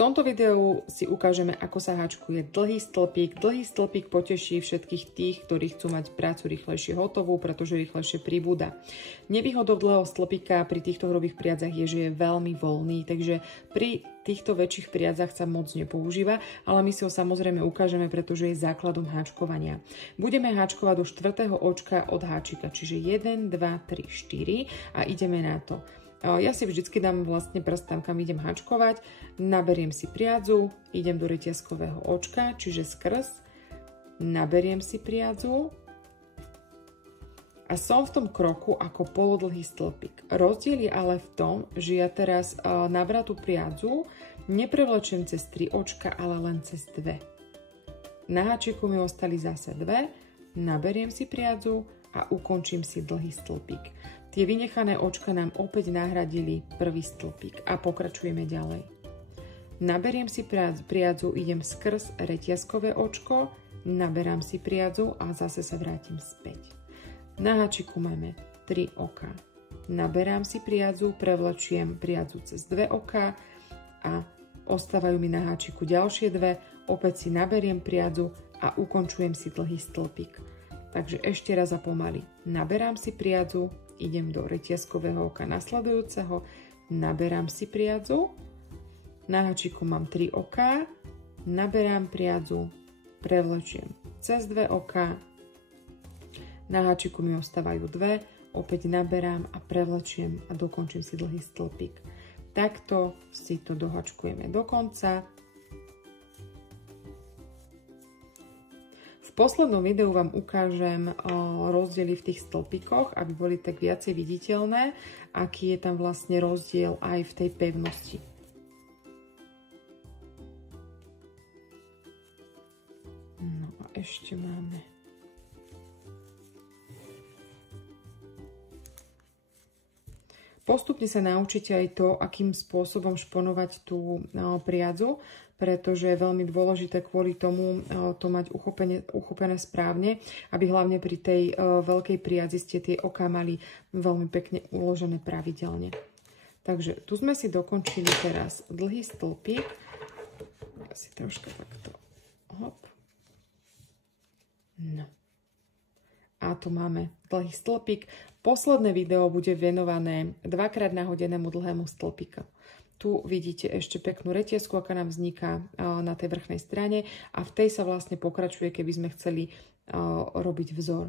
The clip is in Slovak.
tomto videu si ukážeme, ako sa háčkuje dlhý stĺpik. Dlhý stĺpik poteší všetkých tých, ktorí chcú mať prácu rýchlejšie hotovú, pretože rýchlejšie pribúda. Nevýhodou dlhého stĺpika pri týchto hrubých priadzach je, že je veľmi voľný, takže pri týchto väčších priadzach sa moc nepoužíva, ale my si ho samozrejme ukážeme, pretože je základom háčkovania. Budeme háčkovať do 4. očka od háčika, čiže 1, 2, 3, 4 a ideme na to. Ja si vždycky dám vlastne prst tam, kam idem háčkovať, naberiem si priadzu, idem do reťazkového očka, čiže skrz, naberiem si priadzu a som v tom kroku ako polodlhý stĺpik. Rozdiel je ale v tom, že ja teraz nabratú priadzu neprevlečiem cez 3 očka, ale len cez 2. Na háčiku mi ostali zase 2, naberiem si priadzu a ukončím si dlhý stĺpik. Tie vynechané očka nám opäť nahradili prvý stĺpik a pokračujeme ďalej. Naberiem si priadzu, idem skrz reťazkové očko, naberám si priadzu a zase sa vrátim späť. Na háčiku máme 3 oka. Naberám si priadzu, prevlečiem priadzu cez 2 oka a ostávajú mi na háčiku ďalšie 2, opäť si naberiem priadzu a ukončujem si dlhý stĺpik. Takže ešte raz a pomaly. Naberám si priadzu, idem do reťazkového oka nasledujúceho, naberám si priadzu, na háčiku mám 3 oká, naberám priadzu, prevlečiem cez 2 oká, na háčiku mi ostávajú 2, opäť naberám a prevlečiem a dokončím si dlhý stĺpik. Takto si to dohačkujeme do konca. V poslednom videu vám ukážem rozdiely v tých stĺpikoch, aby boli tak viacej viditeľné, aký je tam vlastne rozdiel aj v tej pevnosti. No a ešte máme. Postupne sa naučíte aj to, akým spôsobom šponovať tú priadzu, pretože je veľmi dôležité kvôli tomu to mať uchopené správne, aby hlavne pri tej veľkej priadzi ste tie oká mali veľmi pekne uložené pravidelne. Takže tu sme si dokončili teraz dlhý stĺpik. Ja si troška takto hop. No. A tu máme dlhý stĺpik. Posledné video bude venované 2-krát nahodenému dlhému stĺpiku. Tu vidíte ešte peknú reťazku, aká nám vzniká na tej vrchnej strane a v tej sa vlastne pokračuje, keby sme chceli robiť vzor.